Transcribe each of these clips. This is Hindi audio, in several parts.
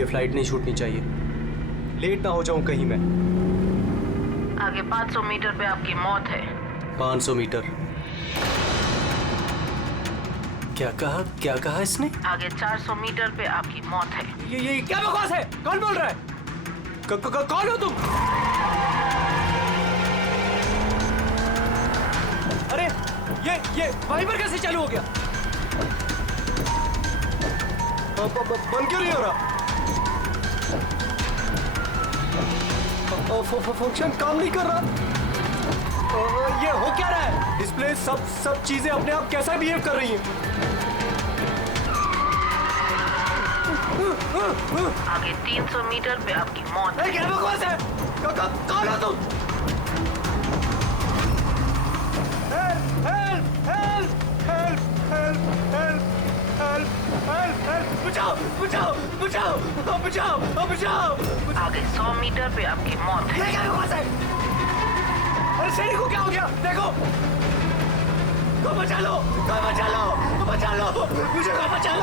ये फ्लाइट नहीं छूटनी चाहिए, लेट ना हो जाऊं कहीं मैं। आगे 500 मीटर पे आपकी मौत है। 500 मीटर? क्या कहा इसने? आगे 400 मीटर पे आपकी मौत है। ये क्या बकवास है? कौन बोल रहा है? कौन हो तुम? अरे ये वाइपर कैसे चालू हो गया? बंद क्यों नहीं हो रहा? फंक्शन काम नहीं कर रहा। ये हो क्या रहा है? डिस्प्ले सब चीजें अपने आप कैसा बिहेव कर रही हैं? आगे 300 मीटर पे आपकी मौत है। क्या बकवास है? कौन हो तुम? बचाओ! आगे 100 मीटर पे आपकी मौत है। क्या बकवास है? अरे शेरी को क्या हो गया? देखो, बचा लो, मुझे बचा लो।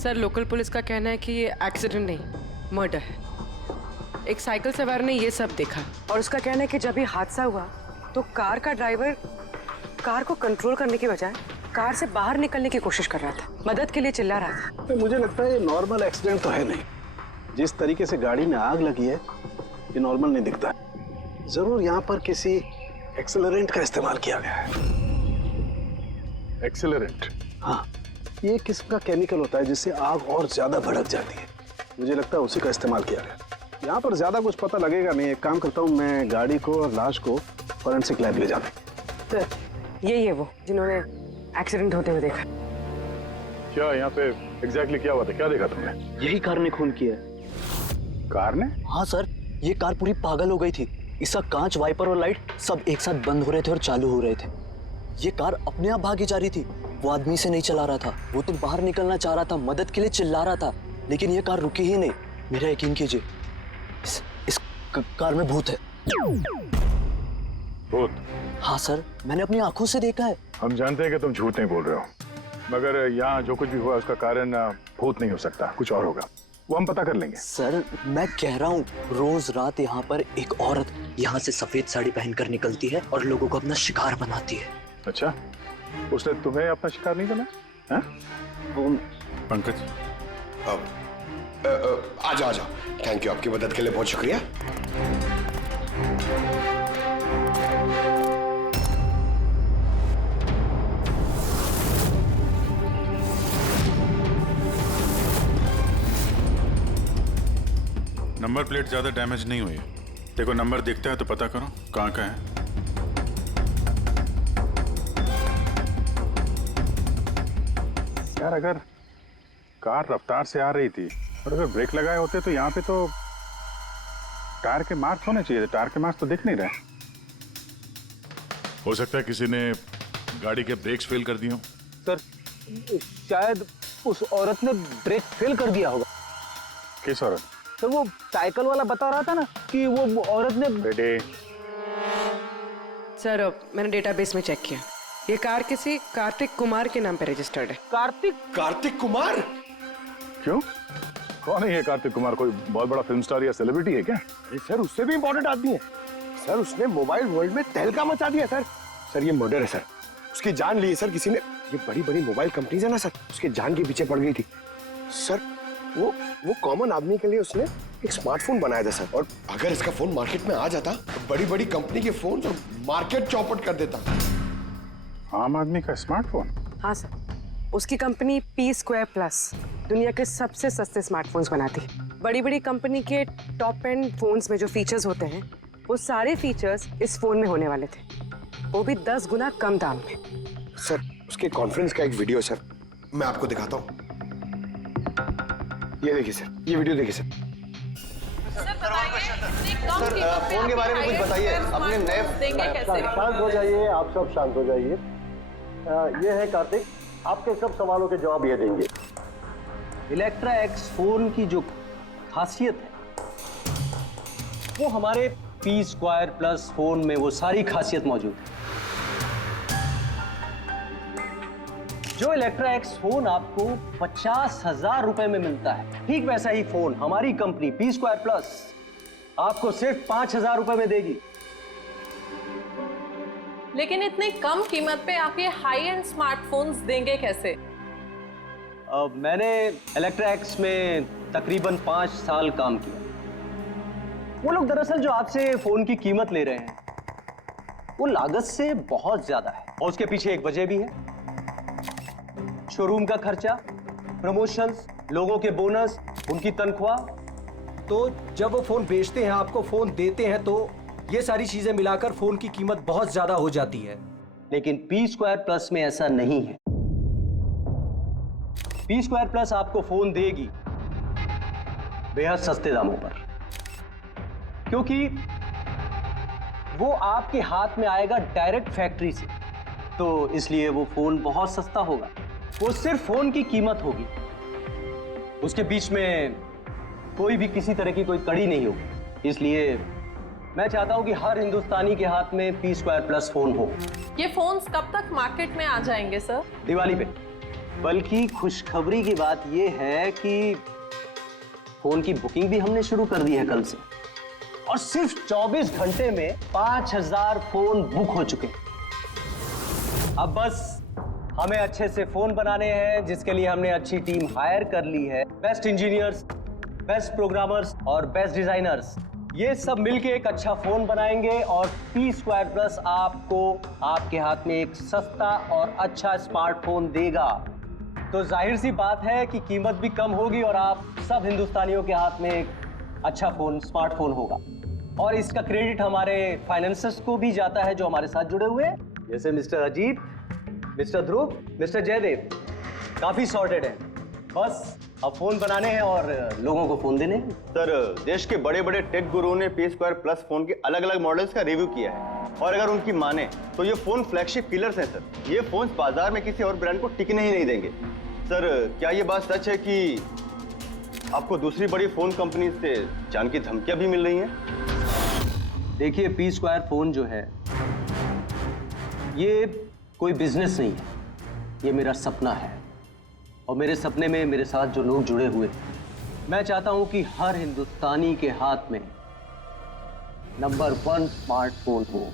सर, लोकल पुलिस का कहना है कि ये एक्सीडेंट नहीं, मर्डर है। एक साइकिल सवार ने ये सब देखा और उसका कहना है कि जब ये हादसा हुआ तो कार का ड्राइवर कार को कंट्रोल करने के बजाय कार से बाहर निकलने की कोशिश कर रहा था, मदद के लिए चिल्ला रहा था। तो मुझे लगता है ये नॉर्मल एक्सीडेंट तो है नहीं। जिस तरीके से गाड़ी में आग लगी है ये नॉर्मल नहीं दिखता है। जरूर यहाँ पर किसी एक्सेलरेंट का इस्तेमाल किया गया है। एक्सेलरेंट? हाँ, ये एक किस्म का केमिकल होता है जिससे आग और ज्यादा भड़क जाती है। मुझे लगता है उसी का इस्तेमाल किया गया। यहाँ पर ज्यादा कुछ पता लगेगा नहीं। एक काम करता हूँ, मैं गाड़ी को और लाश को फॉरेंसिक लैब ले जाता हूँ। तो यही है वो जिन्होंने एक्सीडेंट होते हुए देखा। क्या यहाँ पे एग्जैक्टली क्या हुआ था? क्या देखा तुमने? यही कार ने खून किया। कार ने? हाँ सर, ये कार पूरी पागल हो गई थी। इसका कांच, वाइपर और लाइट सब एक साथ बंद हो रहे थे और चालू हो रहे थे। ये कार अपने आप भागी जा रही थी। वो आदमी से नहीं चला रहा था, वो तो बाहर निकलना चाह रहा था, मदद के लिए चिल्ला रहा था, लेकिन ये कार रुकी ही नहीं। मेरा यकीन कीजिए, इस कार में भूत है। भूत? हाँ सर, मैंने अपनी आंखों से देखा है। हम जानते हैं कि तुम झूठ नहीं बोल रहे हो, मगर यहाँ जो कुछ भी हुआ उसका कारण भूत नहीं हो सकता, कुछ और होगा। वो हम पता कर लेंगे। सर, मैं कह रहा हूँ, रोज रात यहाँ पर एक औरत यहाँ से सफेद साड़ी पहनकर निकलती है और लोगों को अपना शिकार बनाती है। अच्छा, उसने तुम्हें अपना शिकार नहीं बना? हाँ? पंकज, आजा। थैंक यू, आपकी मदद के लिए बहुत शुक्रिया। नंबर प्लेट ज्यादा डैमेज नहीं हुई। देखो, नंबर दिखता है तो पता करो कहाँ का है। यार, अगर कार रफ्तार से आ रही थी और अगर ब्रेक लगाए होते तो यहाँ पे तो टायर के मार्क्स होने चाहिए थे। टायर के मार्क्स तो दिख नहीं रहे। हो सकता है किसी ने गाड़ी के ब्रेक्स फेल कर दिए हो। सर, शायद उस औरत ने ब्रेक फेल कर दिया होगा। किस औरत? सर, वो साइकिल वाला बता रहा था ना कि वो औरत ने। बेटे, सर, मैंने डेटाबेस में चेक किया, ये कार किसी कार्तिक कुमार के नाम पे रजिस्टर्ड है। कार्तिक कुमार? क्यों? कौन है ये कार्तिक कुमार? कोई बहुत बड़ा फिल्म स्टार या सेलिब्रिटी है क्या? अरे सर, उससे भी इम्पोर्टेंट आदमी है सर। उसने मोबाइल वर्ल्ड में तहलका मचा दिया सर। सर, ये मर्डर है सर। उसकी जान ली है सर किसी ने। ये बड़ी बड़ी मोबाइल कंपनीज है ना सर, उसके जान के पीछे पड़ गई थी सर। वो कॉमन आदमी के लिए उसने एक स्मार्टफोन बनाया था सर। और अगर इसका फोन मार्केट में आ जाता तो बड़ी बड़ी कंपनी के फोन और मार्केट चौपट कर देता। आम आदमी का स्मार्टफोन? हाँ सर, उसकी कंपनी P2+ दुनिया के सबसे सस्ते स्मार्टफोन्स बनाती है। बड़ी बड़ी कंपनी के टॉप एंड फोन्स में जो फीचर्स होते हैं वो सारे फीचर्स इस फोन में होने वाले थे, वो भी 10 गुना कम दाम में। सर, उसके कॉन्फ्रेंस का एक वीडियो सर, मैं आपको दिखाता हूँ। ये देखिए सर, ये वीडियो देखिए सर। सर फोन के बारे में कुछ बताइए, अपने नए देंगे कैसे? शांत हो जाइए, आप सब शांत हो जाइए। ये है कार्तिक, आपके सब सवालों के जवाब ये देंगे। इलेक्ट्रा एक्स फोन की जो खासियत है वो हमारे P² प्लस फोन में वो सारी खासियत मौजूद है। जो इलेक्ट्रा एक्स फोन आपको 50,000 रुपए में मिलता है, ठीक वैसा ही फोन हमारी कंपनी P² प्लस आपको सिर्फ 5,000 रुपए में देगी। लेकिन इतनी कम कीमत पे आप ये हाई एंड स्मार्टफोन्स देंगे कैसे? मैंने इलेक्ट्रा एक्स में तकरीबन 5 साल काम किया। वो लोग दरअसल जो आपसे फोन की कीमत ले रहे हैं वो लागत से बहुत ज्यादा है, और उसके पीछे एक वजह भी है। शोरूम का खर्चा, प्रमोशंस, लोगों के बोनस, उनकी तनख्वाह। तो जब वो फोन बेचते हैं, आपको फोन देते हैं, तो ये सारी चीजें मिलाकर फोन की कीमत बहुत ज्यादा हो जाती है। लेकिन P² प्लस में ऐसा नहीं है। P² प्लस आपको फोन देगी बेहद सस्ते दामों पर, क्योंकि वो आपके हाथ में आएगा डायरेक्ट फैक्ट्री से, तो इसलिए वो फोन बहुत सस्ता होगा। वो सिर्फ फोन की कीमत होगी, उसके बीच में कोई भी किसी तरह की कोई कड़ी नहीं होगी। इसलिए मैं चाहता हूं कि हर हिंदुस्तानी के हाथ में P² प्लस फोन हो। ये फोन्स कब तक मार्केट में आ जाएंगे सर? दिवाली पे। बल्कि खुशखबरी की बात यह है कि फोन की बुकिंग भी हमने शुरू कर दी है कल से, और सिर्फ 24 घंटे में 5,000 फोन बुक हो चुके हैं। अब बस हमें अच्छे से फोन बनाने हैं, जिसके लिए हमने अच्छी टीम हायर कर ली है। बेस्ट इंजीनियर्स, बेस्ट प्रोग्रामर्स और बेस्ट डिजाइनर्स, ये सब मिलके एक अच्छा फोन बनाएंगे, और P² प्लस आपको आपके हाथ में एक सस्ता और अच्छा स्मार्टफोन देगा। तो जाहिर सी बात है कि कीमत भी कम होगी और आप सब हिंदुस्तानियों के हाथ में एक अच्छा फोन, स्मार्टफोन होगा। और इसका क्रेडिट हमारे फाइनेंसर्स को भी जाता है जो हमारे साथ जुड़े हुए हैं, जैसे मिस्टर अजीत, मिस्टर ध्रुव, मिस्टर जयदेव। काफी सॉर्टेड है, बस अब फोन बनाने हैं और लोगों को फोन देने हैं। सर देश के बड़े बड़े टेक गुरुओं ने P² प्लस फोन के अलग अलग मॉडल्स का रिव्यू किया है, और अगर उनकी माने तो ये फोन फ्लैगशिप किलर्स हैं सर। ये फोन बाजार में किसी और ब्रांड को टिकने ही नहीं देंगे। सर क्या ये बात सच है कि आपको दूसरी बड़ी फोन कंपनी से जान की धमकियां भी मिल रही हैं? देखिए, P² फोन जो है ये कोई बिजनेस नहीं है, ये मेरा सपना है, और मेरे सपने में मेरे साथ जो लोग जुड़े हुए हैं, मैं चाहता हूं कि हर हिंदुस्तानी के हाथ में नंबर 1 स्मार्टफोन हो,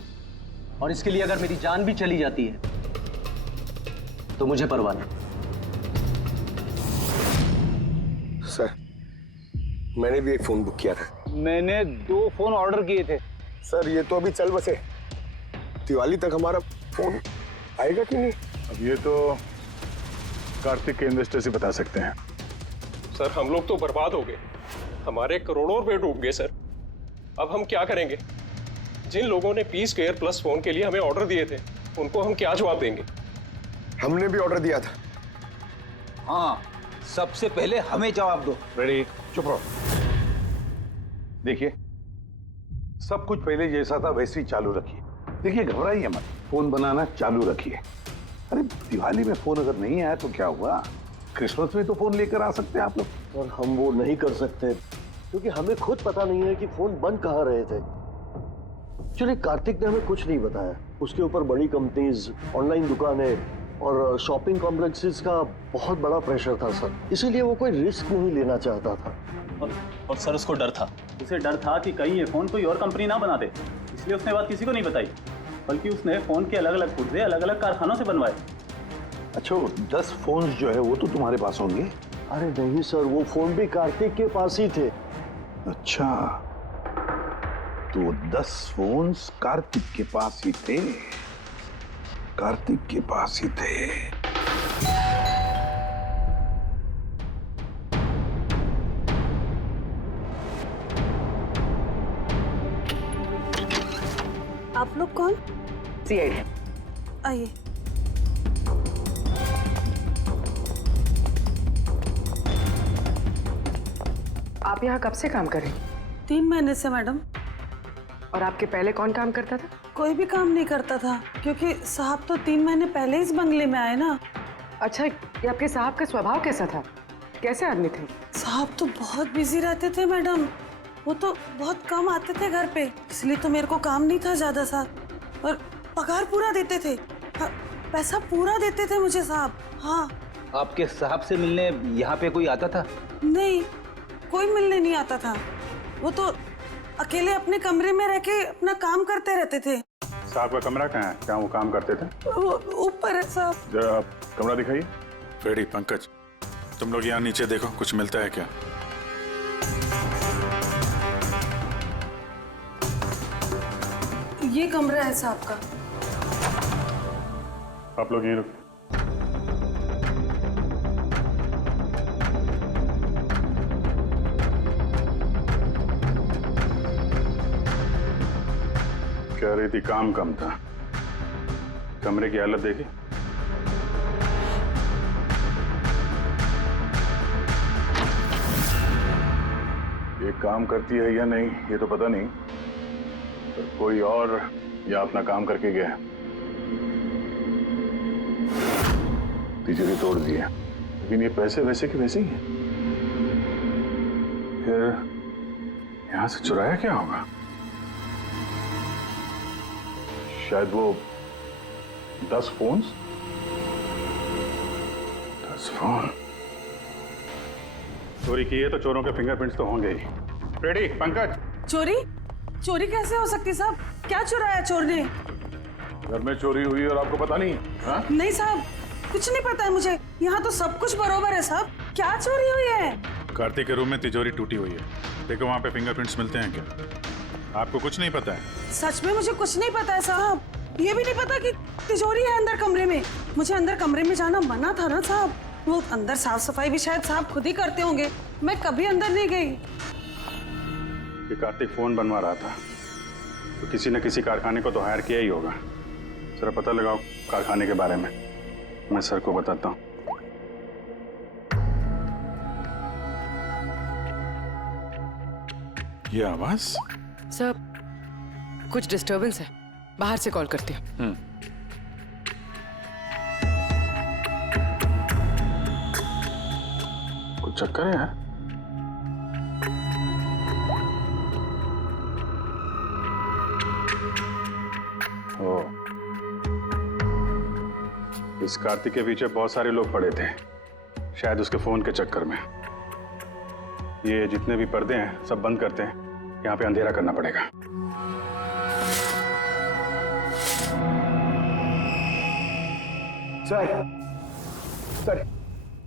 और इसके लिए अगर मेरी जान भी चली जाती है तो मुझे परवाह नहीं। सर मैंने भी एक फोन बुक किया था। मैंने 2 फोन ऑर्डर किए थे। सर ये तो अभी चल बसे, दिवाली तक हमारा फोन आएगा कि नहीं? अब ये तो कार्तिक के इन्वेस्टर से बता सकते हैं। सर हम लोग तो बर्बाद हो गए, हमारे करोड़ों रुपए डूब गए सर। अब हम क्या करेंगे? जिन लोगों ने P² प्लस फोन के लिए हमें ऑर्डर दिए थे, उनको हम क्या जवाब देंगे? हमने भी ऑर्डर दिया था। हाँ, सबसे पहले हमें जवाब दो। रेडी, चुप रहो। देखिए, सब कुछ पहले जैसा था वैसे ही चालू रखिए। देखिए, घबराइए मत, फोन बनाना चालू रखिए। अरे दिवाली में फोन अगर नहीं आया तो क्या हुआ, क्रिसमस में तो फोन लेकर आ सकते हैं आप लोग। और हम वो नहीं कर सकते क्योंकि हमें खुद पता नहीं है कि फोन बन कहाँ रहे थे। एक्चुअली कार्तिक ने हमें कुछ नहीं बताया। उसके ऊपर बड़ी कंपनीज, ऑनलाइन दुकानें और शॉपिंग कॉम्प्लेक्सेस का बहुत बड़ा प्रेशर था सर, इसीलिए वो कोई रिस्क नहीं लेना चाहता था। और सर उसको डर था, उसे डर था कि कहीं ये फोन कोई और कंपनी ना बना दे, इसलिए उसने बात किसी को नहीं बताई, बल्कि उसने फोन के अलग अलग पुर्जे अलग अलग कारखानों से बनवाए। अच्छा, 10 फोन जो है वो तो तुम्हारे पास होंगे? अरे नहीं सर, वो फोन भी कार्तिक के पास ही थे। अच्छा, तो 10 फोन कार्तिक के पास ही थे। कार्तिक के पास ही थे। आप लोग कौन? CID। आइए। आप यहाँ कब से काम कर रही? 3 महीने से मैडम। और आपके पहले कौन काम करता था? कोई भी काम नहीं करता था, क्योंकि साहब तो 3 महीने पहले इस बंगले में आए ना। अच्छा, ये आपके साहब का स्वभाव कैसा था? कैसे आदमी थे? साहब तो बहुत बिजी रहते थे मैडम। वो तो बहुत कम आते थे घर पे, इसलिए तो मेरे को काम नहीं था ज्यादा साहब। और पगार पूरा देते थे, पैसा पूरा देते थे मुझे साहब। हाँ। आपके साहब से मिलने यहाँ पे कोई आता था? नहीं, कोई मिलने नहीं आता था। वो तो अकेले अपने कमरे में रह के अपना काम करते रहते थे। साहब का कमरा कहाँ है? क्या वो काम करते थे? वो ऊपर है साहब। जरा आप कमरा दिखाइए। फ्रेडी, पंकज, तुम लोग यहाँ नीचे देखो, कुछ मिलता है क्या? ये कमरा है साहब का। आप लोग यहीं रुको। कह रही थी काम कम था, कमरे की हालत देखी? ये काम करती है या नहीं ये तो पता नहीं, पर कोई और या अपना काम करके गया है। तिजोरी तोड़ दी है, लेकिन ये पैसे वैसे के वैसे ही हैं। फिर यहां से चुराया क्या होगा? शायद वो 10 फोन। चोरी की है तो चोरों के फिंगरप्रिंट्स तो होंगे ही। फ्रेडी, पंकज। चोरी कैसे हो सकती साहब? क्या चुराया चोर ने? घर में चोरी हुई और आपको पता नहीं? हा? नहीं साहब, कुछ नहीं पता है मुझे। यहाँ तो सब कुछ बरोबर है साहब। क्या चोरी हुई है? कार्तिक के रूम में तिजोरी टूटी हुई है, देखो वहाँ पे फिंगरप्रिंट्स मिलते हैं क्या? आपको कुछ नहीं पता है? सच में मुझे कुछ नहीं पता है साहब। ये भी नहीं पता कि तिजोरी है अंदर कमरे में। मुझे अंदर कमरे में जाना मना था ना साहब। वो अंदर साफ सफाई भी शायद साहब खुद ही करते होंगे, मैं कभी अंदर नहीं गई। कि कार्तिक फोन बनवा रहा था तो किसी न किसी कारखाने को तो हायर किया ही होगा। जरा पता लगाओ कारखाने के बारे में, मैं सर को बताता हूँ। ये आवाज? सर, कुछ डिस्टरबेंस है, बाहर से कॉल करती हूँ। कुछ चक्कर है यार। ओ, इस कार्तिक के पीछे बहुत सारे लोग पड़े थे, शायद उसके फोन के चक्कर में। ये जितने भी पर्दे हैं सब बंद करते हैं, यहाँ पे अंधेरा करना पड़ेगा। सर,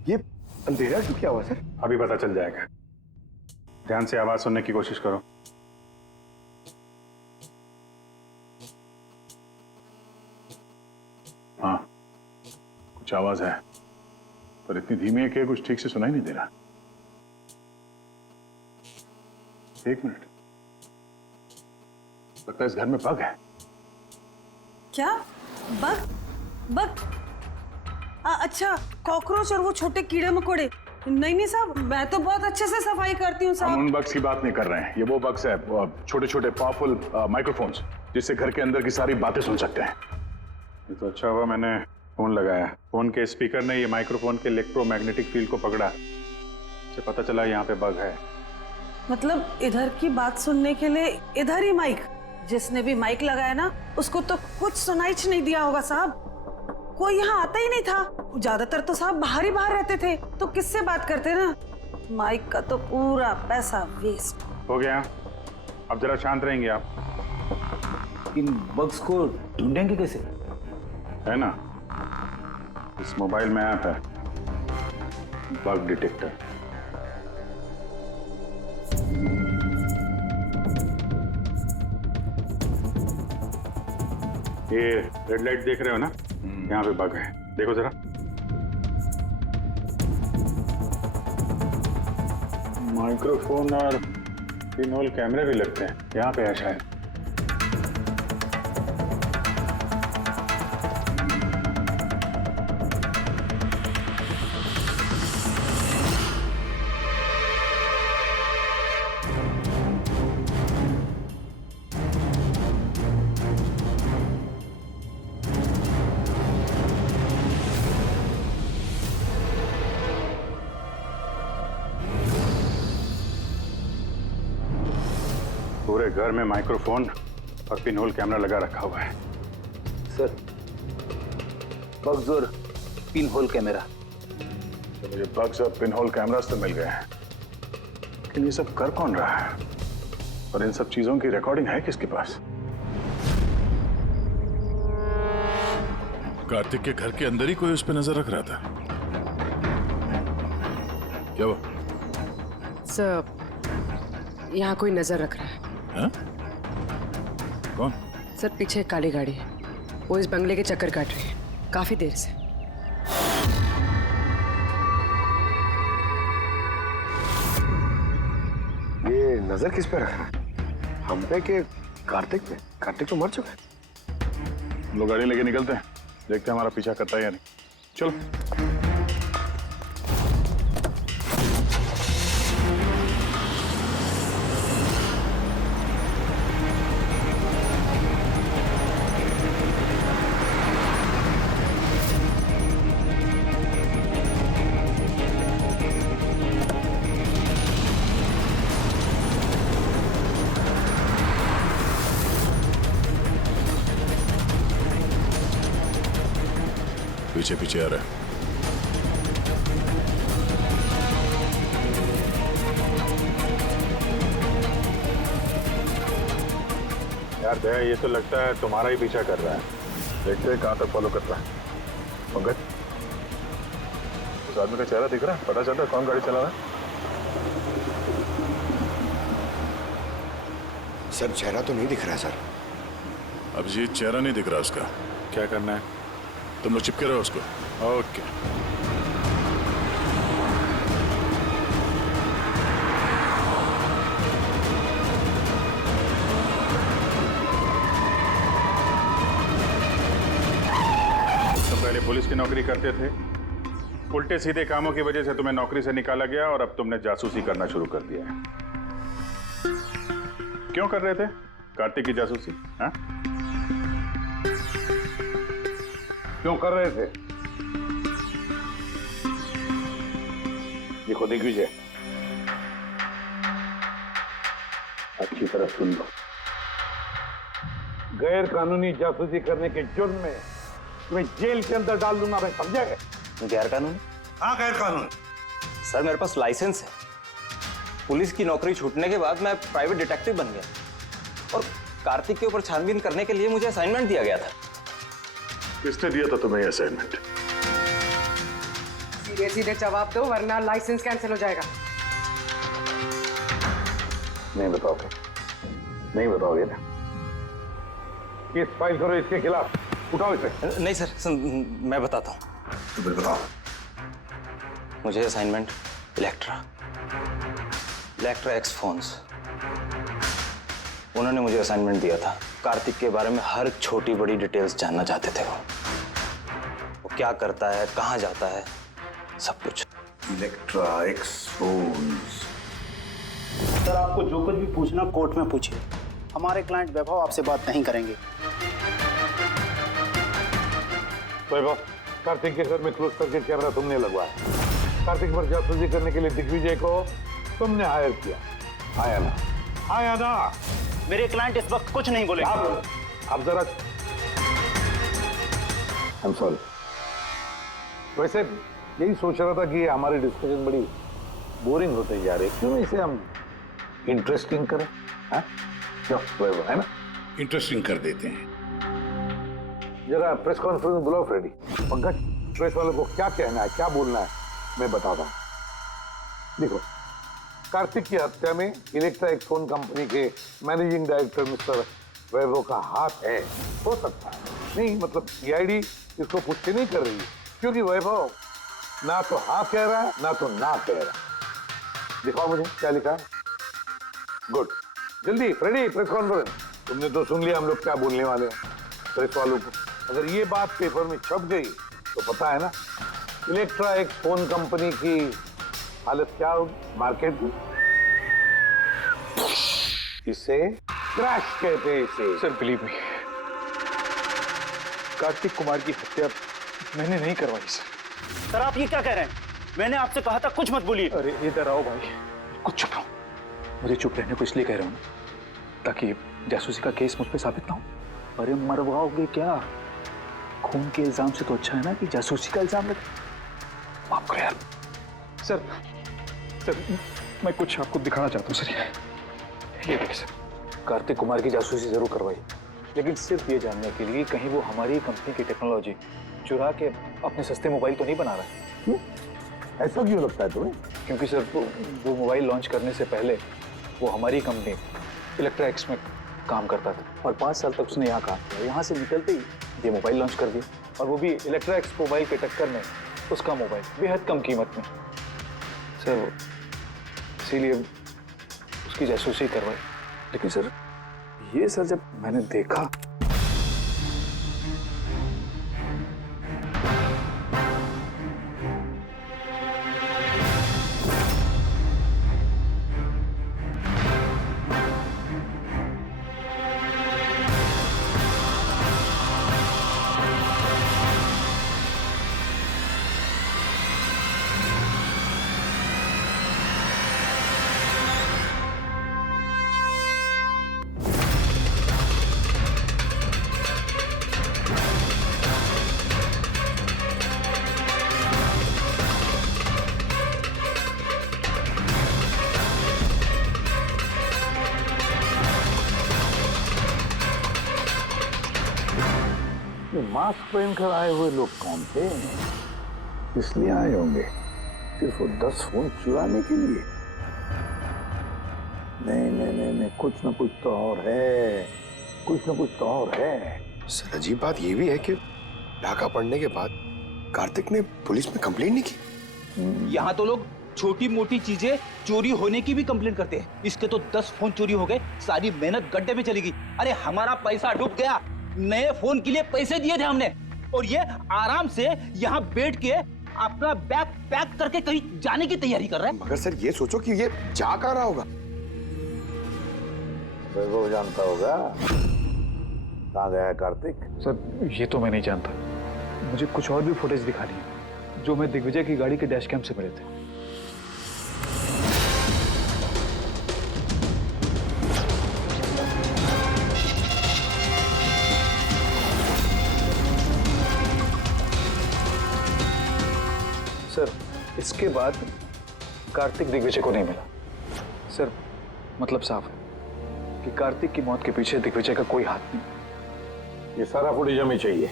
ये अंधेरा क्यों क्या हुआ सर? अभी पता चल जाएगा, ध्यान से आवाज सुनने की कोशिश करो। हाँ, कुछ आवाज है, पर इतनी धीमी है कि कुछ ठीक से सुनाई नहीं दे रहा। एक मिनट, लगता है इस घर में बग है। क्या बग? बग? अच्छा, कॉकरोच और वो छोटे कीड़े मकोड़े। नहीं साहब, मैं तो बहुत अच्छे से सफाई करती हूँ साहब। हम उन बग्स की बात नहीं कर रहे हैं, ये वो बग्स है, छोटे छोटे पावरफुल माइक्रोफोन्स, जिससे घर के अंदर की सारी बातें सुन सकते हैं। ये तो अच्छा हुआ मैंने फोन लगाया। फोन के स्पीकर ने ये माइक्रोफोन के इलेक्ट्रोमैग्नेटिक फील्ड को पकड़ा, इससे पता चला यहाँ पे बग है। मतलब इधर की बात सुनने के लिए इधर ही माइक? जिसने भी माइक लगाया ना, उसको तो कुछ सुनाई नहीं दिया होगा साहब। कोई यहाँ आता ही नहीं था, ज्यादातर तो साहब बाहर ही बाहर रहते थे, तो किससे बात करते ना? माइक का तो पूरा पैसा वेस्ट हो गया। अब जरा शांत रहेंगे आप। इन बग्स को ढूंढेंगे कैसे? है ना, इस मोबाइल में ऐप है बग डिटेक्टर। ये रेड लाइट देख रहे हो ना, यहाँ पे बग है, देखो जरा। माइक्रोफोन और पिनहोल कैमरे भी लगते हैं, यहाँ पे है शायद। पूरे घर में माइक्रोफोन और पिनहोल कैमरा लगा रखा हुआ है। सर, बग्स और पिनहोल कैमरा। तो मुझे बग्स और पिनहोल कैमरास तो मिल गए हैं, लेकिन ये सब कर कौन रहा है और इन सब चीजों की रिकॉर्डिंग है किसके पास? कार्तिक के घर के अंदर ही कोई उस पर नजर रख रहा था। क्या हुआ? सर, यहाँ कोई नजर रख रहा है। हाँ? कौन? सर, पीछे एक काली गाड़ी है, वो इस बंगले के चक्कर काट रही है काफी देर से। ये नजर किस पे रख रहा है? हम पे कि कार्तिक पे? कार्तिक तो मर चुका है। हम लोग गाड़ी लेके निकलते हैं, देखते हैं हमारा पीछा करता है या नहीं। चलो। पीछे पीछे आ रहा है। यार दया, ये तो लगता है तुम्हारा ही पीछा कर रहा है। देखते हैं कहां तक फॉलो करता है। पंकज, उस आदमी का चेहरा दिख रहा है? पता चल रहा है कौन गाड़ी चला रहा है? सर, चेहरा तो नहीं दिख रहा है सर। अभिजीत, चेहरा नहीं दिख रहा उसका। क्या करना है? तुम लोग चिपके रहो उसको। ओके। तुम पहले पुलिस की नौकरी करते थे, उल्टे सीधे कामों की वजह से तुम्हें नौकरी से निकाला गया और अब तुमने जासूसी करना शुरू कर दिया है। क्यों कर रहे थे कार्तिक की जासूसी? हाँ? क्यों कर रहे थे? देखो दिग्विजय, अच्छी तरह सुन लो। गैर कानूनी जासूसी करने के जुर्म में तुम्हें जेल के अंदर डाल दूंगा मैं, समझा गए? गैर कानूनी? हाँ, गैर कानूनी। सर, मेरे पास लाइसेंस है। पुलिस की नौकरी छूटने के बाद मैं प्राइवेट डिटेक्टिव बन गया और कार्तिक के ऊपर छानबीन करने के लिए मुझे असाइनमेंट दिया गया था। किसने दिया था तुम्हें असाइनमेंट? सीधे सीधे जवाब दो वरना लाइसेंस कैंसिल हो जाएगा। नहीं बताओगे? नहीं बताओगे ना? केस फाइल करो इसके खिलाफ, उठाओ इसे। नहीं सर, मैं बताता हूँ। तो फिर बताओ। मुझे असाइनमेंट इलेक्ट्रा एक्स फोन्स, उन्होंने मुझे असाइनमेंट दिया था। कार्तिक के बारे में हर छोटी बड़ी डिटेल्स जानना चाहते थे। वो क्या करता है, कहाँ जाता है, सब कुछ। Electra x phones. सर, आपको जो कुछ भी पूछना कोर्ट में पूछिए। हमारे क्लाइंट वैभव आपसे बात नहीं करेंगे। वैभव, कार्तिक के घर में क्लोज सर्किट कैमरा तुमने लगवाया। कार्तिक पर जासूसी करने के लिए दिग्विजय को तुमने हायर किया। आया ना? आया ना? मेरे क्लाइंट इस वक्त कुछ नहीं बोले। आप जरा, I'm sorry। वैसे यही सोच रहा था कि हमारी डिस्कशन बड़ी बोरिंग होते जा रही है, क्यों इसे हम इंटरेस्टिंग करें? हाँ? क्यों वैभव, है ना? इंटरेस्टिंग कर देते हैं। जरा प्रेस कॉन्फ्रेंस बुलाओ फ्रेडी। पंकज, प्रेस वालों को क्या कहना है, क्या बोलना है, मैं बताता हूँ। देखो, कार्तिक की हत्या में इलेक्ट्रा एक्स फोन कंपनी के मैनेजिंग डायरेक्टर मिस्टर वैभव का हाथ है, हो सकता है। नहीं मतलब सीआईडी इसको पुष्टि नहीं कर रही है, क्योंकि वैभव ना तो हाँ कह रहा है ना तो ना कह रहा है। दिखाओ मुझे क्या लिखा है। गुड, जल्दी फ्रेडी, प्रेस कॉन्फ्रेंस। तुमने तो सुन लिया हम लोग क्या बोलने वाले हैं। प्रेस वालों को अगर ये बात पेपर में छप गई तो पता है ना इलेक्ट्रा एक्स फोन कंपनी की हालत क्या होगी मार्केट में। इसे क्रैश कहते हैं इसे। Sir believe me, Kartik Kumar की हत्या मैंने नहीं करवाई सर। सर, आप ये क्या कह रहे हैं? मैंने आपसे कहा था कुछ मत बोलिए। अरे इधर आओ भाई, कुछ चुप रहो। मुझे चुप रहने को इसलिए कह रहा हूँ ताकि जासूसी का केस मुझ पे साबित ना हो। अरे मरवाओगे क्या? खून के इल्जाम से तो अच्छा है ना कि जासूसी का इल्जाम लगे। माफ करो यार। सर मैं कुछ आपको दिखाना चाहता हूँ सर। ये देखिए सर, कार्तिक कुमार की जासूसी जरूर करवाई, लेकिन सिर्फ ये जानने के लिए कहीं वो हमारी कंपनी की टेक्नोलॉजी चुरा के अपने सस्ते मोबाइल तो नहीं बना रहा है। ऐसा क्यों लगता है तुम्हें? क्योंकि सर वो मोबाइल लॉन्च करने से पहले वो हमारी कंपनी इलेक्ट्रा एक्स में काम करता था और 5 साल तक उसने यहाँ काम किया। यहाँ से निकलते ही ये मोबाइल लॉन्च कर दिया, और वो भी इलेक्ट्रा एक्स मोबाइल के टक्कर में उसका मोबाइल बेहद कम कीमत में। सर इसीलिए उसकी जासूसी करवाई। लेकिन सर ये सर जब मैंने देखा मास्क पहनकर आए हुए लोग कौन थे? इसलिए आए होंगे सिर्फ वो 10 फोन चुराने के लिए? नहीं, कुछ ना कुछ तो और है, कुछ ना कुछ तो और है। सर अजीब बात ये भी है कि डाका पड़ने के बाद कार्तिक ने पुलिस में कंप्लेंट नहीं की। यहाँ तो लोग छोटी मोटी चीजें चोरी होने की भी कंप्लेंट करते हैं। इसके तो 10 फोन चोरी हो गए, सारी मेहनत गड्ढे में चली गई। अरे हमारा पैसा डूब गया, नए फोन के लिए पैसे दिए थे हमने, और ये आराम से यहाँ बैठ के अपना बैग पैक करके कहीं जाने की तैयारी कर रहा है। मगर सर ये सोचो कि ये जा कहाँ रहा होगा? वो जानता होगा कहाँ गया है कार्तिक। सर ये तो मैं नहीं जानता, मुझे कुछ और भी फुटेज दिखानी है जो मैं दिग्विजय की गाड़ी के डैश कैम से मिले थे। सर इसके बाद कार्तिक दिग्विजय को नहीं मिला। सर मतलब साफ है कि कार्तिक की मौत के पीछे दिग्विजय का कोई हाथ नहीं। ये सारा फुटेज हमें चाहिए।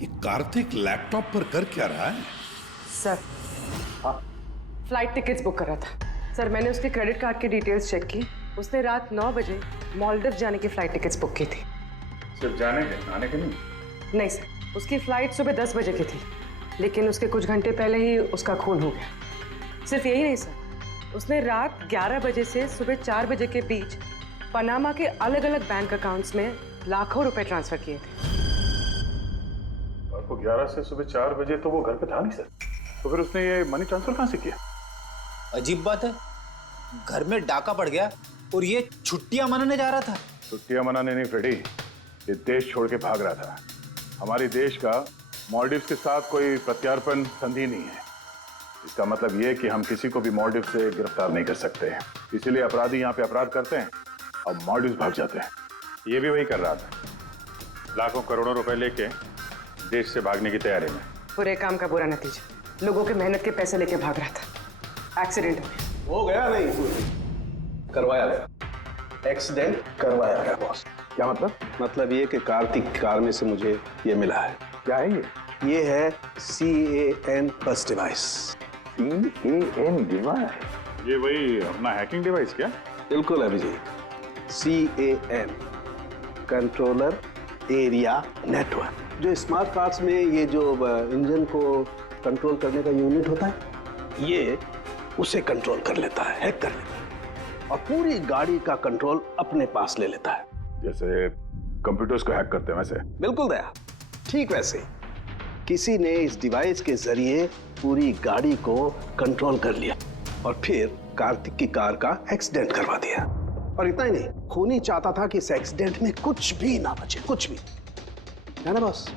ये कार्तिक लैपटॉप पर कर क्या रहा है? सर फ्लाइट टिकट्स बुक कर रहा था। सर मैंने उसके क्रेडिट कार्ड की डिटेल्स चेक की, उसने रात 9 बजे मालदीव जाने की फ्लाइट टिकट्स बुक की थी। सिर्फ जाने के, आने के नहीं? नहीं सर, उसकी फ्लाइट सुबह 10 बजे की थी, लेकिन उसके कुछ घंटे पहले ही उसका खून हो गया। सिर्फ यही नहीं सर, उसने रात 11 बजे से सुबह 4 बजे के बीच पनामा के अलग अलग बैंक अकाउंट्स में लाखों रुपए ट्रांसफर किए थे। रात को 11 से सुबह 4 बजे तो वो घर पे था नहीं सर, तो फिर उसने ये मनी ट्रांसफर कहाँ से किया? अजीब बात है, घर में डाका पड़ गया और ये छुट्टियां मनाने जा रहा था। छुट्टियां मनाने नहीं फ्रेडी, ये देश छोड़ के भाग रहा था। हमारे देश का मालदीव्स के साथ कोई प्रत्यार्पण संधि नहीं है। इसका मतलब ये कि हम किसी को भी मालदीव से गिरफ्तार नहीं कर सकते हैं, इसीलिए अपराधी यहाँ पे अपराध करते हैं और मालदीव्स भाग जाते हैं। ये भी वही कर रहा था, लाखों करोड़ों रुपए लेके देश से भागने की तैयारी में। बुरे काम का बुरा नतीजा, लोगों के मेहनत के पैसे लेके भाग रहा था, एक्सीडेंट हो गया। हो गया नहीं, करवाया गया। एक्सीडेंट करवाया गया बॉस। क्या मतलब? मतलब ये कि कार्तिक कार में से मुझे ये मिला है। क्या है ये? ये है CAN बस डिवाइस। CAN device? ये वही अपना हैकिंग डिवाइस क्या? बिल्कुल Abhijit, CAN controller area network. जो स्मार्ट कार्स में ये जो इंजन को कंट्रोल करने का यूनिट होता है, ये उसे कंट्रोल कर लेता है, हैक कर लेता है और पूरी गाड़ी का कंट्रोल अपने पास ले लेता है। जैसे कंप्यूटर्स को हैक करते हैं वैसे? बिल्कुल दया, ठीक वैसे। किसी ने इस डिवाइस के जरिए पूरी गाड़ी को कंट्रोल कर लिया और फिर कार्तिक की कार का एक्सीडेंट करवा दिया। और इतना ही नहीं, खूनी चाहता था कि इस एक्सीडेंट में कुछ भी ना बचे, कुछ भी, है ना बॉस?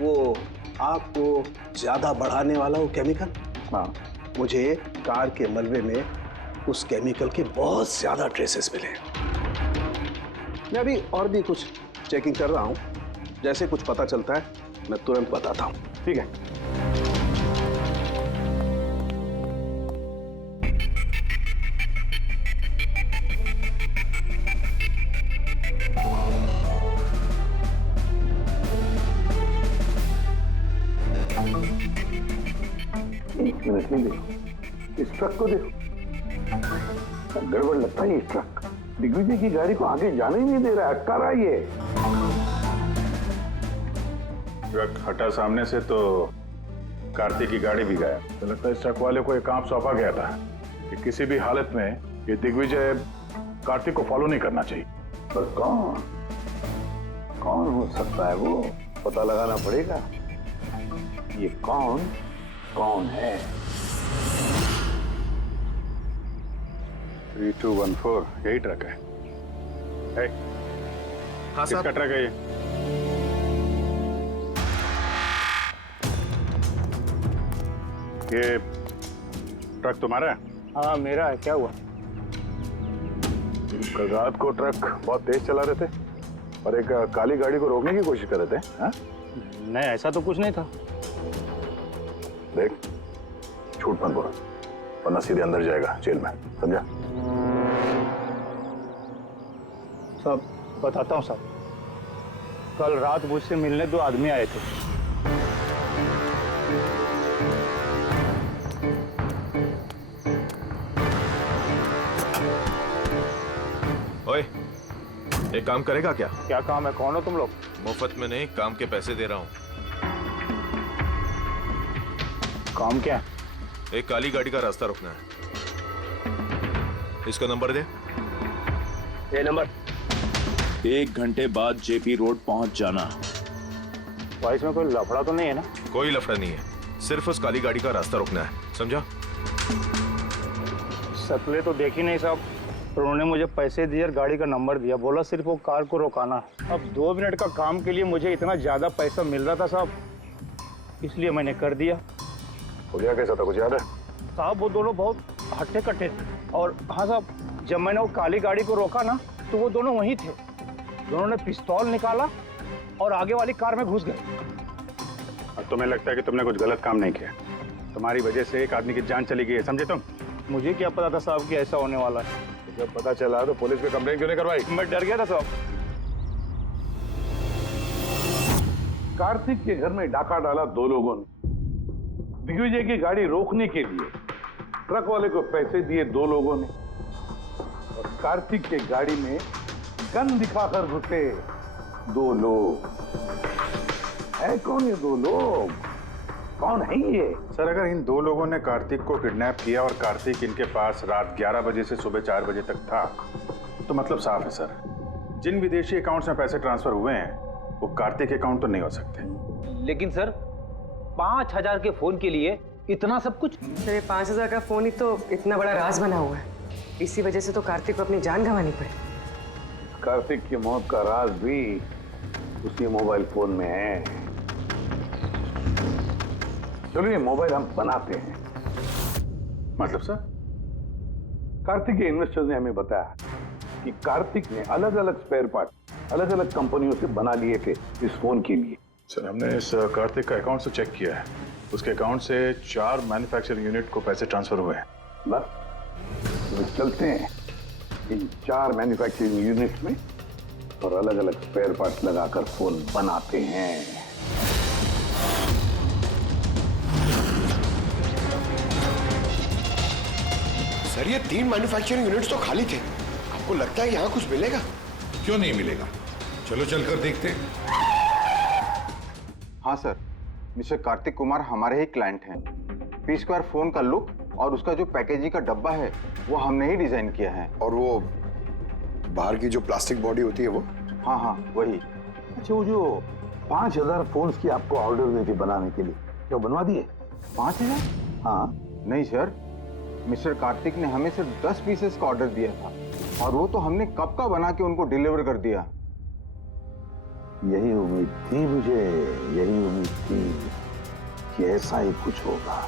वो आग को ज्यादा बढ़ाने वाला वो केमिकल, हाँ, मुझे कार के मलबे में उस केमिकल के बहुत ज्यादा ट्रेसेस मिले। मैं अभी और भी कुछ चेकिंग कर रहा हूं, जैसे कुछ पता चलता है मैं तुरंत बताता हूं। ठीक है। एक मिनट ही देखो, इस ट्रक को देखो, गड़बड़ लगता है। ये ट्रक दिग्विजय की गाड़ी को आगे जाने ही नहीं दे रहा है, अटका रहा है ये। ट्रक हटा सामने से तो कार्तिक की गाड़ी भी गया। तो लगता है इस ट्रक वाले को एक काम सौंपा गया था कि किसी भी हालत में ये दिग्विजय कार्तिक को फॉलो नहीं करना चाहिए। पर कौन कौन हो सकता है वो पता लगाना पड़ेगा। ये कौन कौन है। 3214 यही ट्रक है। हाँ किसका ट्रक है ये? ये ट्रक तुम्हारा है? हाँ मेरा है। क्या हुआ? कल रात को ट्रक बहुत तेज चला रहे थे और एक काली गाड़ी को रोकने की कोशिश कर रहे थे। हाँ? नहीं ऐसा तो कुछ नहीं था। देख, झूठ मत बोल वरना सीधे अंदर जाएगा जेल में, समझा? साहब बताता हूँ साहब, कल रात मुझसे मिलने 2 आदमी आए थे। ओए, एक काम करेगा क्या? क्या काम है? कौन हो तुम लोग? मुफ्त में नहीं, काम के पैसे दे रहा हूँ। काम क्या? एक काली गाड़ी का रास्ता रोकना है। इसका नंबर दे। ये नंबर। 1 घंटे बाद जेपी रोड पहुंच जाना। भाई इसमें कोई लफड़ा तो नहीं है ना? कोई लफड़ा नहीं है, सिर्फ उस काली गाड़ी का रास्ता रोकना है, समझा? शक्लें तो देखी नहीं साहब, पर उन्होंने मुझे पैसे दिए और गाड़ी का नंबर दिया, बोला सिर्फ वो कार को रोकाना है। अब 2 मिनट का काम के लिए मुझे इतना ज्यादा पैसा मिल रहा था साहब, इसलिए मैंने कर दिया। हो गया कैसा था, कुछ याद है? साहब वो दोनों बहुत हट्टे कट्टे थे। और हाँ साहब, जब मैंने वो काली गाड़ी को रोका ना तो वो दोनों वहीं थे। दोनों ने पिस्तौल निकाला और आगे वाली कार में घुस गए। और तुम्हें लगता है कि तुमने कुछ गलत काम नहीं किया? तुम्हारी वजह से एक आदमी की जान चली गई है, समझे तुम? मुझे क्या पता था साहब कि ऐसा होने वाला है। जब पता चला तो पुलिस पे कंप्लेंट क्यों नहीं करवाई? मैं डर गया था साहब। कार्तिक के घर में डाका डाला 2 लोगों ने। दिग्विजय की गाड़ी रोकने के लिए ट्रक वाले को पैसे दिए 2 लोगों ने, और कार्तिक के गाड़ी में गन दिखाकर घुसे 2 लोग। है कौन ये 2 लोग? कौन है ये? सर, अगर इन 2 लोगों ने कार्तिक को किडनैप किया और कार्तिक इनके पास रात 11 बजे से सुबह 4 बजे तक था, तो मतलब साफ है सर, जिन विदेशी अकाउंट्स में पैसे ट्रांसफर हुए हैं वो कार्तिक अकाउंट तो नहीं हो सकते। लेकिन सर 5000 के फोन के लिए इतना सब कुछ? सर 5000 का फोन ही तो इतना बड़ा राज बना हुआ है, इसी वजह से तो कार्तिक को अपनी जान गंवानी पड़ी। कार्तिक की मौत का राज भी उसी मोबाइल फोन में है। चलो ये मोबाइल हम बनाते हैं। मतलब सर? कार्तिक के इन्वेस्टर्स ने हमें बताया कि कार्तिक ने अलग अलग स्पेयर पार्ट अलग अलग कंपनियों से बना लिए थे इस फोन के लिए। सर, हमने इस कार्तिक का अकाउंट से चेक किया है, उसके अकाउंट से 4 मैन्युफैक्चरिंग यूनिट को पैसे ट्रांसफर हुए हैं। बस तो चलते हैं इन 4 मैन्युफैक्चरिंग यूनिट में और अलग अलग स्पेयर पार्ट लगाकर फोन बनाते हैं। सर ये 3 मैन्युफैक्चरिंग यूनिट्स तो खाली थे, आपको लगता है यहाँ कुछ मिलेगा? क्यों नहीं मिलेगा, चलो चलकर देखते हैं। हाँ सर, मिस्टर कार्तिक कुमार हमारे ही क्लाइंट हैं। पी स्क्वायर फोन का लुक और उसका जो पैकेजिंग का डब्बा है वो हमने ही डिजाइन किया है। और वो बाहर की जो प्लास्टिक बॉडी होती है वो? हाँ हाँ वही। अच्छा, वो जो 5000 फोन्स की आपको ऑर्डर दी थी बनाने के लिए, क्या बनवा दिए? 5000? हाँ। नहीं सर, मिस्टर कार्तिक ने हमें सिर्फ 10 पीसेस का ऑर्डर दिया था और वो तो हमने कब का बना के उनको डिलीवर कर दिया। यही उम्मीद थी मुझे, यही उम्मीद थी कि ऐसा ही कुछ होगा।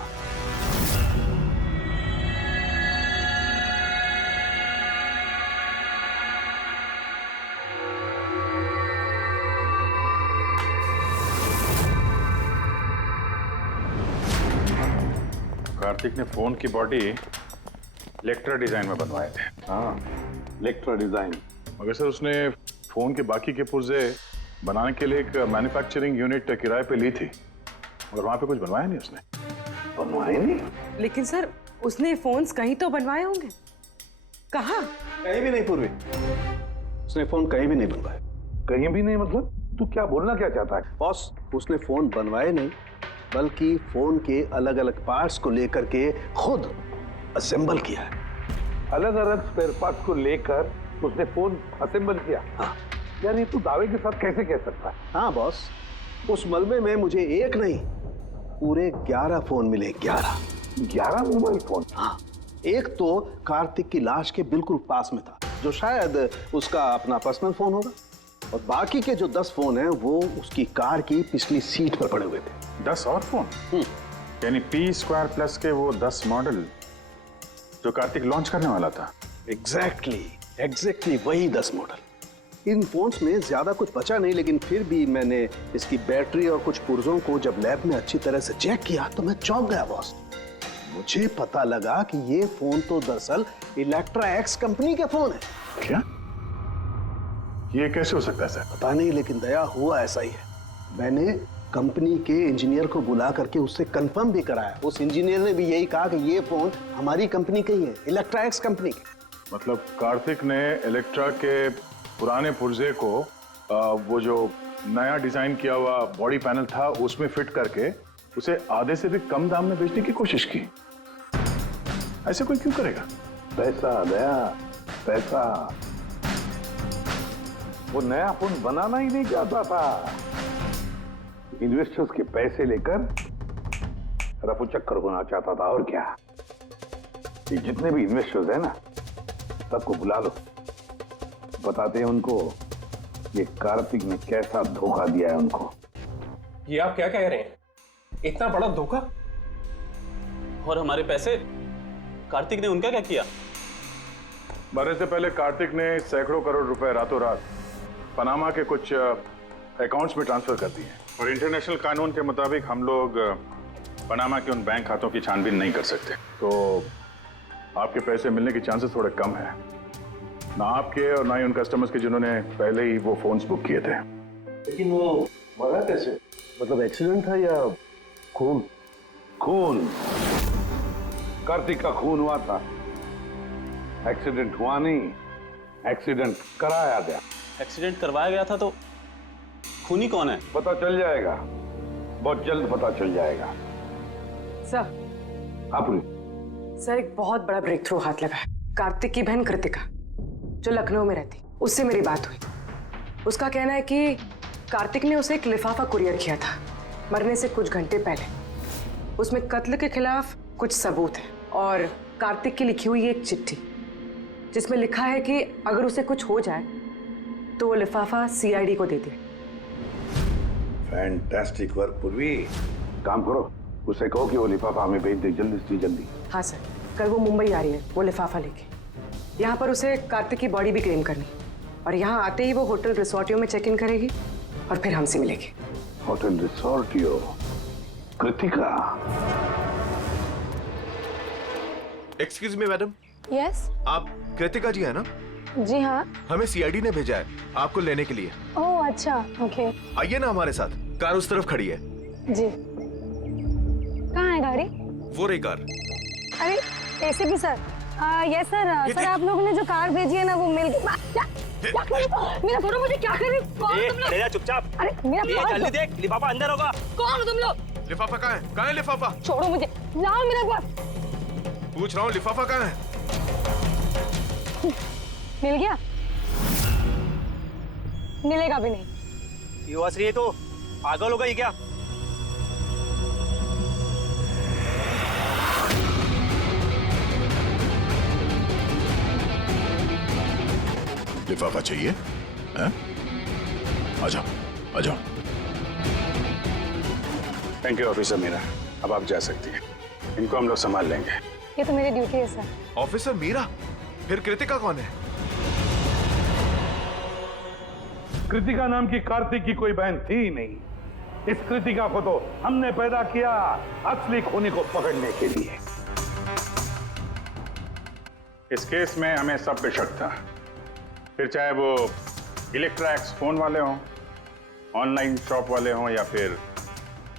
कार्तिक ने फोन की बॉडी इलेक्ट्रा डिजाइन में बनवाए थे। हाँ, इलेक्ट्रा डिजाइन। मगर सर उसने फोन के बाकी के पुर्जे बनाने के लिए एक मैन्युफैक्चरिंग यूनिट किराए पे ली थी, मगर वहां पे कुछ बनवाया नहीं उसने। बनवाए नहीं? लेकिन सर उसने फोन्स कहीं तो बनवाए होंगे। कहाँ? कहीं भी नहीं पूर्वी, उसने फोन कहीं भी नहीं बनवाए। कहीं भी नहीं मतलब? तू क्या बोलना क्या चाहता है? बॉस, उसने फोन बनवाए नहीं, बल्कि फोन के अलग अलग पार्ट्स को लेकर के खुद असेंबल किया है। अलग अलग स्पेयर पार्ट्स को लेकर उसने फोन असेंबल किया? हाँ। यार ये तू दावे के साथ कैसे कह सकता है? हाँ बॉस, उस मलबे में मुझे एक नहीं पूरे 11 फोन मिले। 11 मोबाइल फोन? हाँ, एक तो कार्तिक की लाश के बिल्कुल पास में था, जो शायद उसका अपना पर्सनल फोन होगा, और बाकी के जो 10 फोन हैं वो उसकी कार की पिछली सीट पर पड़े हुए थे। 10 और फोन? यानी P2+ के वो 10 मॉडल जो कार्तिक लॉन्च करने वाला था। एग्जैक्टली वही 10 मॉडल। इन फोन्स में ज्यादा कुछ बचा नहीं, लेकिन फिर भी मैंने इसकी बैटरी और कुछ पुर्जों को जब लैब में अच्छी तरह से चेक किया तो मैं चौंक गया बॉस। मुझे पता लगा कि ये फोन तो दरअसल इलेक्ट्रा एक्स कंपनी के फोन है। क्या? ये कैसे हो सकता है सर? पता नहीं, लेकिन दया हुआ ऐसा ही है। मैंने कंपनी के इंजीनियर को बुला करके उससे कंफर्म भी कराया। उस इंजीनियर ने भी यही कहा कि ये फोन हमारी कंपनी का ही है, इलेक्ट्रा एक्स कंपनी के। मतलब कार्तिक ने इलेक्ट्रा के पुराने पुर्जे को वो जो नया डिजाइन किया हुआ बॉडी पैनल था उसमें फिट करके उसे आधे से भी कम दाम में बेचने की कोशिश की। ऐसे कोई क्यों करेगा? पैसा दया, पैसा। वो नया फोन बनाना ही नहीं चाहता था, इन्वेस्टर्स के पैसे लेकर रफू चक्कर होना चाहता था। और क्या, ये जितने भी इन्वेस्टर्स हैं ना, सबको बुला लो, बताते हैं उनको ये कार्तिक ने कैसा धोखा दिया है उनको। ये आप क्या कह रहे हैं? इतना बड़ा धोखा? और हमारे पैसे कार्तिक ने उनका क्या किया? मरने से पहले कार्तिक ने सैकड़ों करोड़ रुपए रातों रात पनामा के कुछ अकाउंट्स में ट्रांसफर कर दिए, और इंटरनेशनल कानून के मुताबिक हम लोग पनामा के उन बैंक खातों की छानबीन नहीं कर सकते। तो आपके पैसे मिलने के चांसेस थोड़े कम है, ना आपके और ना ही उन कस्टमर्स के जिन्होंने पहले ही वो फोन्स बुक किए थे। लेकिन वो मरा कैसे? मतलब एक्सीडेंट था या खून? खून, कार्तिक का खून हुआ था। एक्सीडेंट हुआ नहीं, एक्सीडेंट कराया गया। एक्सीडेंट करवाया गया था तो खूनी कौन है? पता चल जाएगा, बहुत जल्द पता चल जाएगा। सर। आप सर, एक बहुत बड़ा ब्रेक थ्रू हाथ लगा है। कार्तिक की बहन कृतिका, जो लखनऊ में रहती, उससे मेरी बात हुई। उसका कहना है कि कार्तिक ने उसे एक लिफाफा कुरियर किया था मरने से कुछ घंटे पहले। उसमें कत्ल के खिलाफ कुछ सबूत है, और कार्तिक की लिखी हुई एक चिट्ठी जिसमें लिखा है कि अगर उसे कुछ हो जाए तो वो लिफाफा सीआईडी को दे दे। फैंटास्टिक वर्क पूर्वी। काम करो, उसे कहो कि वो लिफाफा हमें भेज दे जल्दी से जल्दी। हाँ सर, कल वो मुंबई आ रही है वो लिफाफा लेके। यहाँ पर उसे कार्तिक की बॉडी भी क्लेम करनी, और यहाँ आते ही वो होटल रिसोर्टियो में चेक इन करेगी और फिर हमसे मिलेगी। होटल रिसोर्टियो? Kritika? Excuse me madam. Yes. आप कृतिका जी है ना? जी हाँ। हमें सीआईडी ने भेजा है आपको लेने के लिए। ओह अच्छा, ओके। आइए ना हमारे साथ, कार उस तरफ खड़ी है। जी। कहाँ है गाड़ी? वो रही कार। अरे ACP sir, yes sir. Sir आप लोगों ने जो कार भेजी है ना वो मिल गई। मेरा छोड़ो, मुझे क्या करे? कौन तुम लोग? ले जा चुपचाप। अरे मेरा जल्दी देख, लिफाफा अंदर होगा। कौन हो तुम लोग? लिफाफा कहाँ है? कहाँ है लिफाफा? छोड़ो मुझे, लाओ मेरा पास। पूछ रहा हूँ लिफाफा कहाँ है? मिल गया? मिलेगा भी नहीं। ये हंस रही है तो पागल हो गई क्या? लिफाफा चाहिए? हैं? आ जाओ, आ जाओ। थैंक यू ऑफिसर मीरा, अब आप जा सकती हैं। इनको हम लोग संभाल लेंगे। ये तो मेरी ड्यूटी है सर। ऑफिसर मीरा? फिर कृतिका कौन है? कृतिका नाम की कार्तिक की कोई बहन थी ही नहीं। इस कृतिका को तो हमने पैदा किया असली खूनी को पकड़ने के लिए। इस केस में हमें सब पे शक था, फिर चाहे वो इलेक्ट्रैक्स फोन वाले हों, ऑनलाइन शॉप वाले हों या फिर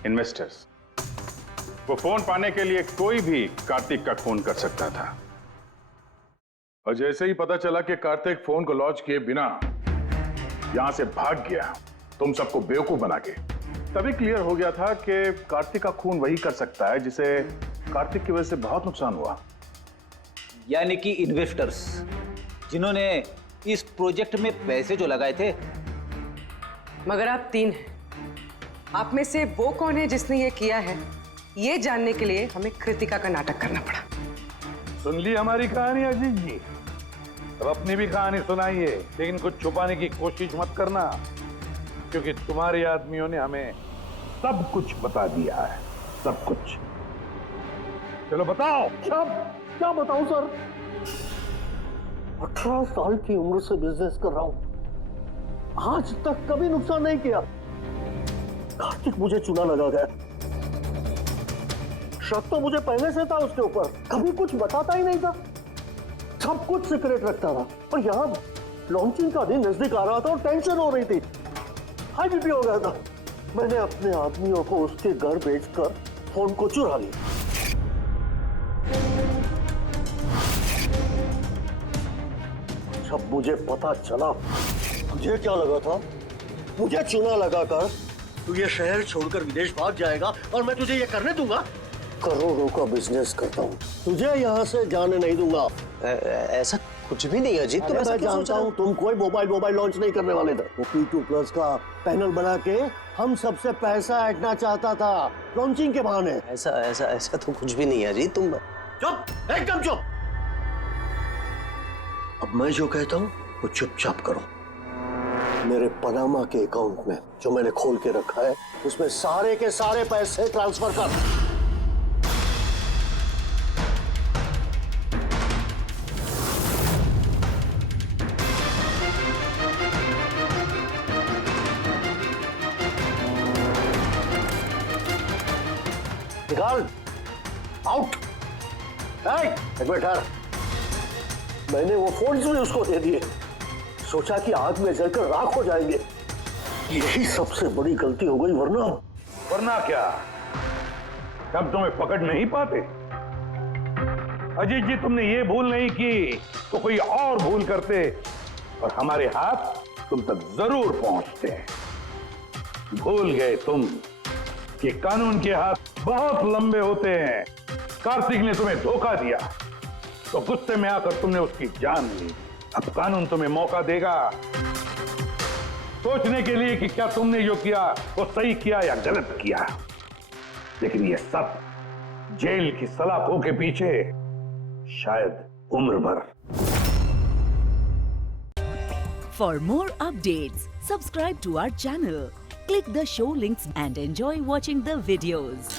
इन्वेस्टर्स। वो फोन पाने के लिए कोई भी कार्तिक का खून कर सकता था। और जैसे ही पता चला कि कार्तिक फोन को लॉन्च किए बिना यहां से भाग गया, तुम सबको बेवकूफ बना के, तभी क्लियर हो गया था कि कार्तिक का खून वही कर सकता है जिसे कार्तिक की वजह से बहुत नुकसान हुआ। यानी कि इन्वेस्टर्स जिन्होंने इस प्रोजेक्ट में पैसे जो लगाए थे। मगर आप 3 हैं। आप में से वो कौन है जिसने ये किया है, ये जानने के लिए हमें कृतिका का नाटक करना पड़ा। सुन ली हमारी कहानी अजीत जी, अब अपनी भी कहानी सुनाइए, लेकिन कुछ छुपाने की कोशिश मत करना, क्योंकि तुम्हारे आदमियों ने हमें सब कुछ बता दिया है, सब कुछ। चलो बताओ। क्या बताऊं सर? 18 साल की उम्र से बिजनेस कर रहा हूं, आज तक कभी नुकसान नहीं किया। कार्तिक मुझे चुना लगा गया। शक तो मुझे पहले से था उसके ऊपर, कभी कुछ बताता ही नहीं था, सब कुछ सीक्रेट रखता था। और यहाँ लॉन्चिंग का दिन नजदीक आ रहा था और टेंशन हो रही थी, हाई बीपी हो गया था। मैंने अपने आदमियों को उसके घर भेजकर फोन को चुरा लिया। जब मुझे पता चला, मुझे क्या लगा था, मुझे चुना लगाकर तू ये शहर छोड़कर विदेश भाग जाएगा और मैं तुझे ये करने दूंगा। करोड़ों का बिजनेस करता हूँ, तुझे यहाँ से जाने नहीं दूंगा। ऐसा कुछ भी नहीं अजीत, तुम ऐसा मैं क्यों सोच जानता रहे हूँ हो? तुम कोई मोबाइल लॉन्च नहीं करने वाले थे। वो P2+ का पैनल बना के हम सबसे पैसा ऐंठना चाहता था लॉन्चिंग के बहाने। ऐसा ऐसा ऐसा तो कुछ भी नहीं है अजीत, तुम चुप, एकदम चुप। अब मैं जो कहता हूँ वो चुपचाप करो। मेरे पनामा के अकाउंट में जो मैंने खोल के रखा है, उसमें सारे के सारे पैसे ट्रांसफर कर। निकाल, आउट। एक मिनट ठहर। मैंने वो फोन भी उसको दे दिए, सोचा कि आग में जलकर राख हो जाएंगे। यही सबसे बड़ी गलती हो गई, वरना क्या, तब तुम्हें पकड़ नहीं पाते। अजीत जी, तुमने ये भूल नहीं की तो कोई और भूल करते और हमारे हाथ तुम तक जरूर पहुंचते। भूल गए तुम कि कानून के हाथ बहुत लंबे होते हैं। कार्तिक ने तुम्हें धोखा दिया तो गुस्से में आकर तुमने उसकी जान ली। अब कानून तुम्हें मौका देगा सोचने के लिए कि क्या तुमने जो किया वो सही किया या गलत किया। लेकिन ये सब जेल की सलाखों के पीछे शायद उम्र भर। For more updates, subscribe to our channel, click the show links and enjoy watching the videos.